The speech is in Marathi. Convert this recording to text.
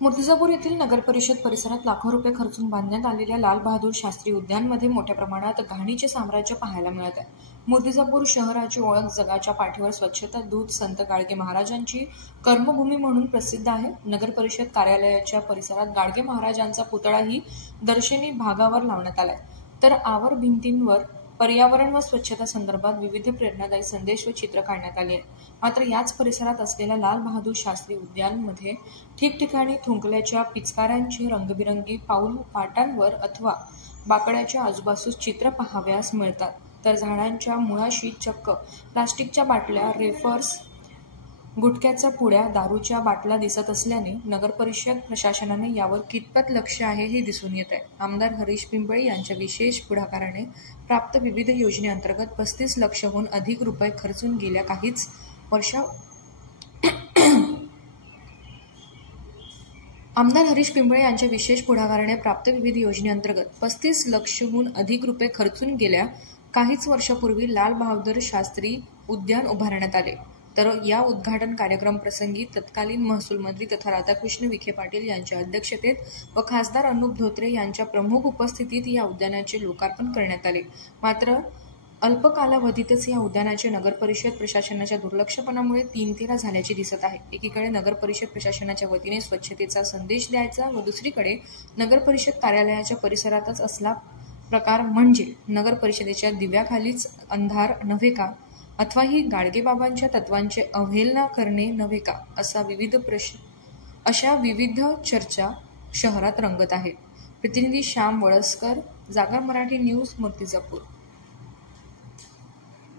मूर्तिजापूर येथील नगरपरिषद परिसरात लाखो रुपये खर्चून बांधण्यात आलेल्या लाल बहादूर शास्त्री उद्यानमध्ये मोठ्या प्रमाणात घाणीचे साम्राज्य पाहायला मिळत आहे। मूर्तिजापूर शहराची ओळख जगाच्या पाठीवर स्वच्छता दूत संत गाडगे महाराजांची कर्मभूमी म्हणून प्रसिद्ध आहे। नगरपरिषद कार्यालयाच्या परिसरात गाडगे महाराजांचा पुतळाही दर्शनी भागावर लावण्यात आलाय, तर आवर भिंतींवर पर्यावरण व स्वच्छता संदर्भात विविध प्रेरणादायी संदेश व चित्र काढण्यात आली आहेत। मात्र याच परिसरात असलेल्या लाल बहादूर शास्त्री उद्यानमध्ये ठिकठिकाणी थुंकल्याच्या पिचकाऱ्यांचे रंगबिरंगी पाऊल पाटांवर अथवा बाकड्याच्या आजूबाजूस चित्र पाहावयास मिळतात, तर झाडांच्या मुळाशी चक्क प्लास्टिकच्या बाटल्या, रेफर्स, गुटख्याच्या पुड्या, दारूच्या बाटल्या दिसत असल्याने नगरपरिषद प्रशासनाने यावर कितपत लक्ष आहे हे दिसून येत आहे। आमदार हरीश पिंपळे यांच्या विशेष पुढाकाराने प्राप्त विविध योजनेअंतर्गत 35 लक्षहून अधिक रुपये खर्चून गेल्या काहीच आमदार हरीश पिंपळे यांच्या विशेष पुढाकाराने प्राप्त विविध योजनेअंतर्गत 35 लक्षहून अधिक रुपये खर्चून गेल्या काहीच वर्षापूर्वी लाल बहादूर शास्त्री उद्यान उभारण्यात आले, तर या उद्घाटन कार्यक्रम प्रसंगी तत्कालीन महसूल मंत्री तथा राधाकृष्ण विखे पाटील यांच्या अध्यक्षतेत व खासदार अनुप धोत्रे यांच्या प्रमुख उपस्थितीत या उद्यानाचे लोकार्पण करण्यात आले। मात्र अल्प कालावधीतच या उद्यानाचे नगरपरिषद प्रशासनाच्या दुर्लक्षपणामुळे तीनतेरा झाल्याचे दिसत आहे। एकीकडे नगरपरिषद प्रशासनाच्या वतीने स्वच्छतेचा संदेश द्यायचा व दुसरीकडे नगरपरिषद कार्यालयाच्या परिसरातच असला प्रकार म्हणजे नगरपरिषदेच्या दिव्याखालीच अंधार नव्हे का, अथवा ही गाडगेबाबांच्या तत्वांचे अवहेलना करणे नव्हे का, अशा विविध चर्चा शहरात रंगत आहेत। प्रतिनिधी श्याम वळसकर, जागर मराठी न्यूज, मूर्तिजापूर।